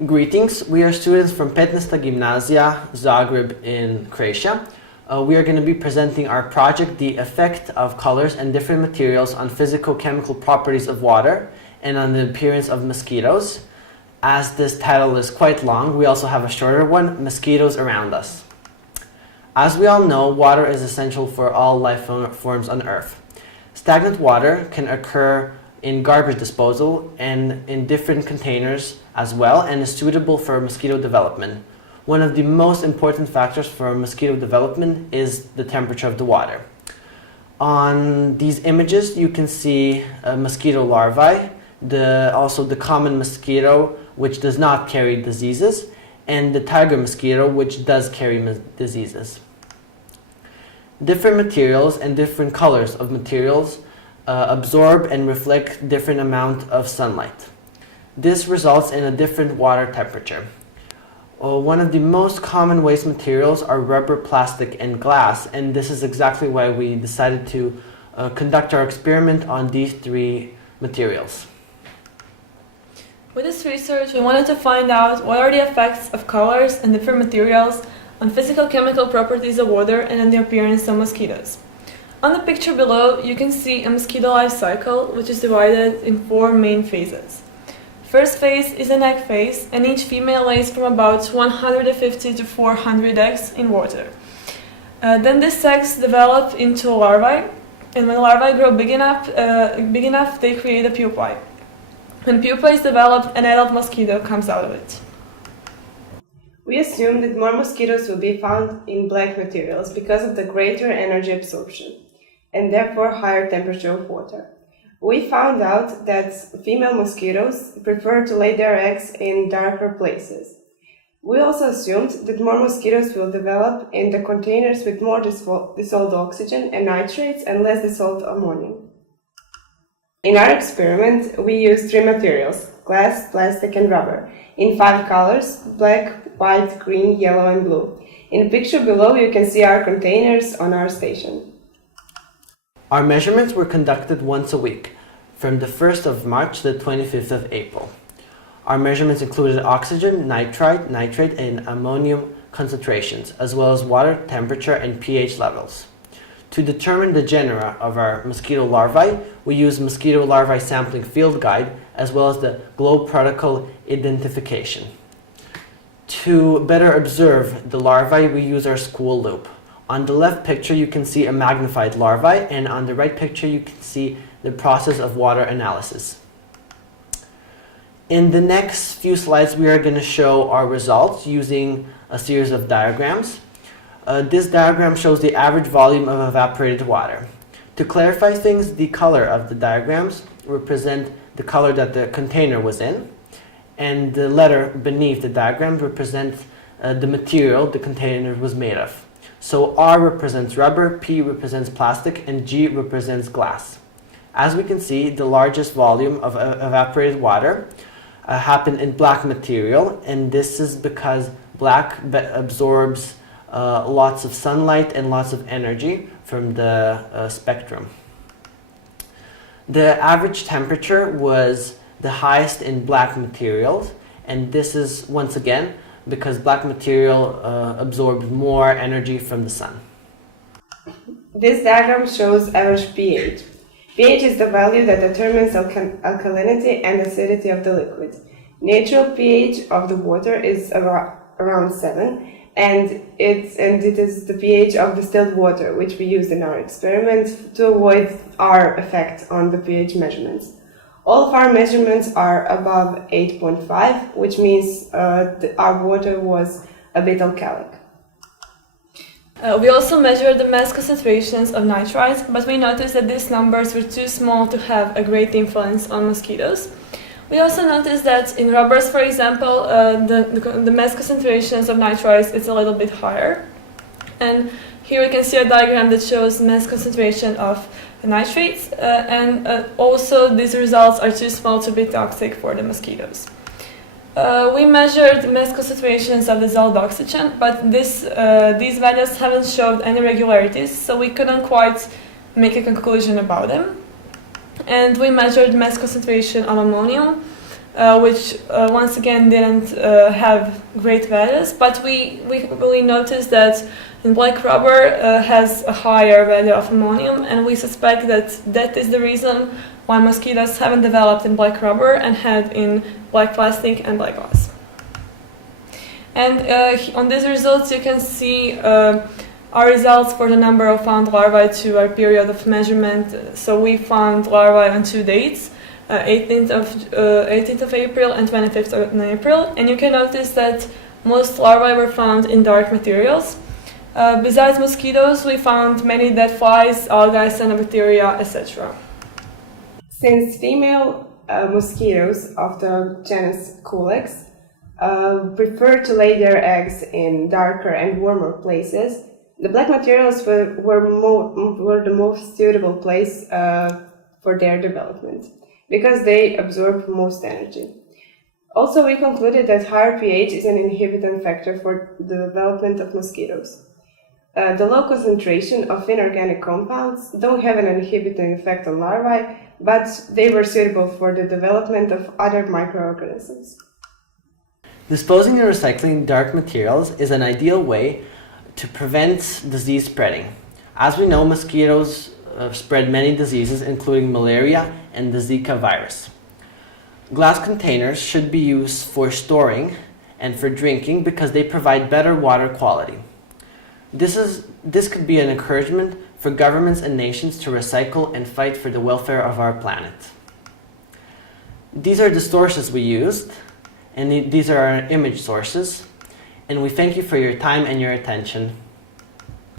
Greetings, we are students from Petnista Gimnazia, Zagreb in Croatia. We are going to be presenting our project, The Effect of Colors and Different Materials on Physico-Chemical Properties of Water and on the Appearance of Mosquitoes. As this title is quite long, we also have a shorter one, Mosquitoes Around Us. As we all know, water is essential for all life forms on Earth. Stagnant water can occur in garbage disposal and in different containers as well, and is suitable for mosquito development. One of the most important factors for mosquito development is the temperature of the water. On these images you can see mosquito larvae, also the common mosquito which does not carry diseases, and the tiger mosquito which does carry diseases. Different materials and different colors of materials absorb and reflect different amount of sunlight. This results in a different water temperature. One of the most common waste materials are rubber, plastic, and glass, and this is exactly why we decided to conduct our experiment on these three materials. With this research, we wanted to find out what are the effects of colors and different materials on physical-chemical properties of water and on the appearance of mosquitoes. On the picture below, you can see a mosquito life cycle, which is divided in 4 main phases. First phase is an egg phase, and each female lays from about 150 to 400 eggs in water. Then these eggs develop into larvae, and when larvae grow big enough, they create a pupae. When pupa is developed, an adult mosquito comes out of it. We assume that more mosquitoes will be found in black materials because of the greater energy absorption, and therefore higher temperature of water. We found out that female mosquitoes prefer to lay their eggs in darker places. We also assumed that more mosquitoes will develop in the containers with more dissolved oxygen and nitrates and less dissolved ammonium. In our experiment, we used 3 materials: glass, plastic, and rubber, in 5 colors: black, white, green, yellow, and blue. In the picture below, you can see our containers on our station. Our measurements were conducted once a week, from the 1st of March to the 25th of April. Our measurements included oxygen, nitrate, and ammonium concentrations, as well as water temperature and pH levels. To determine the genera of our mosquito larvae, we use Mosquito Larvae Sampling Field Guide, as well as the GLOBE Protocol Identification. To better observe the larvae, we use our school loupe. On the left picture, you can see a magnified larvae, and on the right picture, you can see the process of water analysis. In the next few slides, we are going to show our results using a series of diagrams. This diagram shows the average volume of evaporated water. To clarify things, the color of the diagrams represent the color that the container was in, and the letter beneath the diagram represents the material the container was made of. So R represents rubber, P represents plastic, and G represents glass. As we can see, the largest volume of evaporated water happened in black material, and this is because black absorbs lots of sunlight and lots of energy from the spectrum. The average temperature was the highest in black materials, and this is once again because black material absorbs more energy from the sun. This diagram shows average pH. pH is the value that determines alkalinity and acidity of the liquid. Natural pH of the water is around 7, and it is the pH of distilled water, which we used in our experiment to avoid our effect on the pH measurements. All of our measurements are above 8.5, which means our water was a bit alkalic. We also measured the mass concentrations of nitrites, but we noticed that these numbers were too small to have a great influence on mosquitoes. We also noticed that in rubbers, for example, the mass concentrations of nitrites is a little bit higher. And here we can see a diagram that shows mass concentration of nitrates, and also these results are too small to be toxic for the mosquitoes. We measured mass concentrations of dissolved oxygen, but these values haven't showed any irregularities, so we couldn't quite make a conclusion about them. And we measured mass concentration of ammonium, which once again didn't have great values, but we really noticed that in black rubber has a higher value of ammonium, and we suspect that that is the reason why mosquitoes haven't developed in black rubber and had in black plastic and black glass. And on these results you can see our results for the number of found larvae to our period of measurement. So we found larvae on 2 dates, 18th of April and 25th of April, and you can notice that most larvae were found in dark materials. Besides mosquitoes, we found many dead flies, algae, cyanobacteria, etc. Since female mosquitoes of the genus Culex prefer to lay their eggs in darker and warmer places, the black materials were the most suitable place for their development, because they absorb most energy. Also, we concluded that higher pH is an inhibiting factor for the development of mosquitoes. The low concentration of inorganic compounds don't have an inhibiting effect on larvae, but they were suitable for the development of other microorganisms. Disposing and recycling dark materials is an ideal way to prevent disease spreading. As we know, mosquitoes spread many diseases, including malaria and the Zika virus. Glass containers should be used for storing and for drinking because they provide better water quality. This could be an encouragement for governments and nations to recycle and fight for the welfare of our planet. These are the sources we used, and these are our image sources, and we thank you for your time and your attention.